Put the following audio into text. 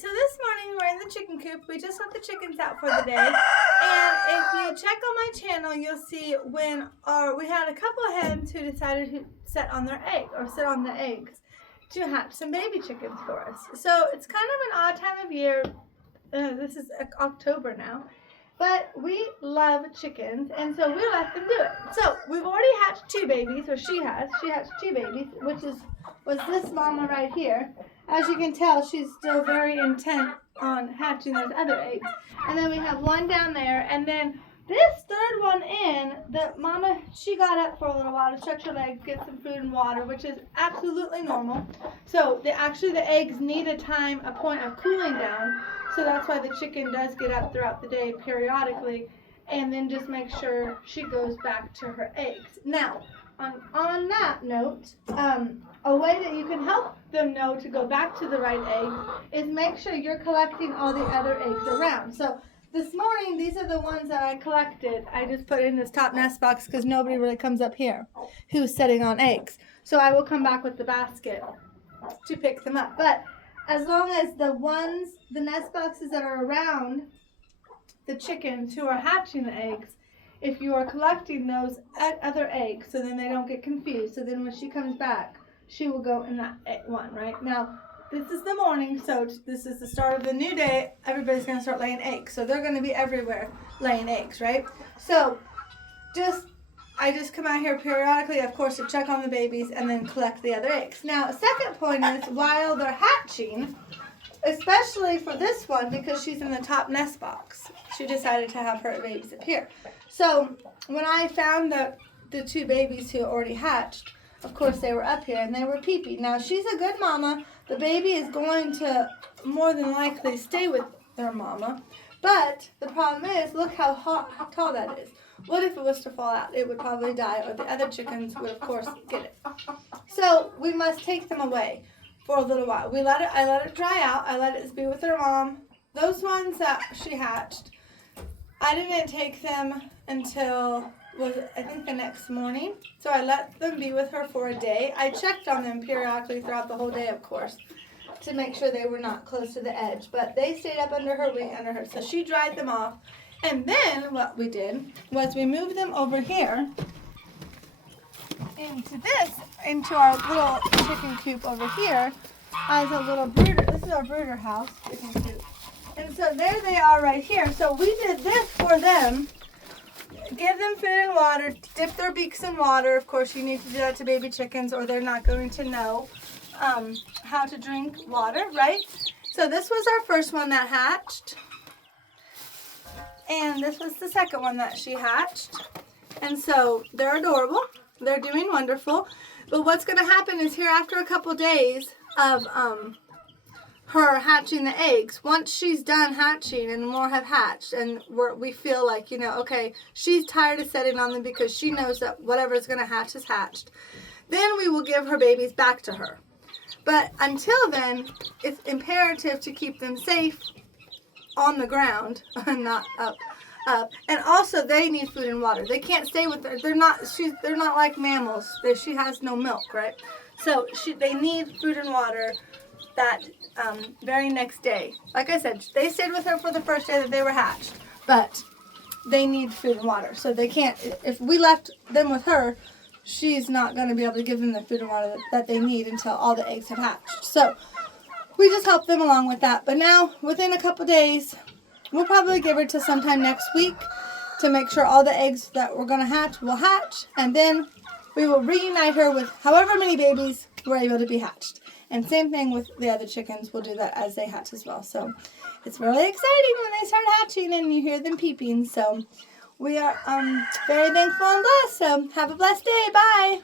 so this morning we're in the chicken coop. We just let the chickens out for the day. And if you check on my channel, you'll see when we had a couple of hens who decided to sit on the eggs to hatch some baby chickens for us. So it's kind of an odd time of year. This is October now. But we love chickens, and so we let them do it. So we've already hatched 2 babies, or she hatched 2 babies, which was this mama right here. As you can tell, she's still very intent on hatching those other eggs. And then we have one down there, and then this third one in, the mama, she got up for a little while to stretch her legs, get some food and water, which is absolutely normal. So the eggs need a point of cooling down. So that's why the chicken does get up throughout the day periodically, and then just make sure she goes back to her eggs. Now, on that note, a way that you can help them know to go back to the right egg is make sure you're collecting all the other eggs around. So this morning, these are the ones that I collected. I just put in this top nest box because nobody really comes up here who's sitting on eggs. So I will come back with the basket to pick them up. But as long as the nest boxes that are around the chickens who are hatching the eggs, if you are collecting those other eggs, so then they don't get confused. So then when she comes back, she will go in that one, right? Now, this is the morning, so this is the start of the new day. Everybody's going to start laying eggs. So they're going to be everywhere laying eggs, right? So I just come out here periodically, of course, to check on the babies and then collect the other eggs. Now, a second point is while they're hatching, especially for this one, because she's in the top nest box, she decided to have her babies up here. So when I found the 2 babies who already hatched, of course, they were up here and they were peeping. Now, she's a good mama. The baby is going to more than likely stay with their mama. But the problem is, look how tall that is. What if it was to fall out? It would probably die, or the other chickens would, of course, get it. So we must take them away for a little while. I let it dry out. I let it be with their mom. Those ones that she hatched, I didn't take them until, I think, the next morning. So I let them be with her for a day. I checked on them periodically throughout the whole day, of course, to make sure they were not close to the edge. But they stayed up under her wing, So she dried them off. And then what we did was we moved them over here into our little chicken coop over here as a little brooder. This is our brooder house, chicken coop. And so there they are right here. So we did this for them. Give them food and water, dip their beaks in water. Of course, you need to do that to baby chickens or they're not going to know how to drink water, right? So this was our first one that hatched. And this was the second one that she hatched. And so they're adorable. They're doing wonderful. But what's going to happen is here after a couple days of her hatching the eggs, once she's done hatching and more have hatched and we feel like, okay, she's tired of sitting on them because she knows that whatever is going to hatch is hatched, then we will give her babies back to her. But until then, it's imperative to keep them safe on the ground and not up. And also they need food and water. They can't stay with her. They're not like mammals. She has no milk, right? So they need food and water that very next day. Like I said, they stayed with her for the first day that they were hatched, but they need food and water. So they can't, if we left them with her, she's not going to be able to give them the food and water that they need until all the eggs have hatched. So we just help them along with that. But now, within a couple days, we'll probably give her to sometime next week to make sure all the eggs that we're going to hatch will hatch. And then we will reunite her with however many babies were able to be hatched. And same thing with the other chickens. We'll do that as they hatch as well. So it's really exciting when they start hatching and you hear them peeping. So we are very thankful and blessed. So have a blessed day. Bye.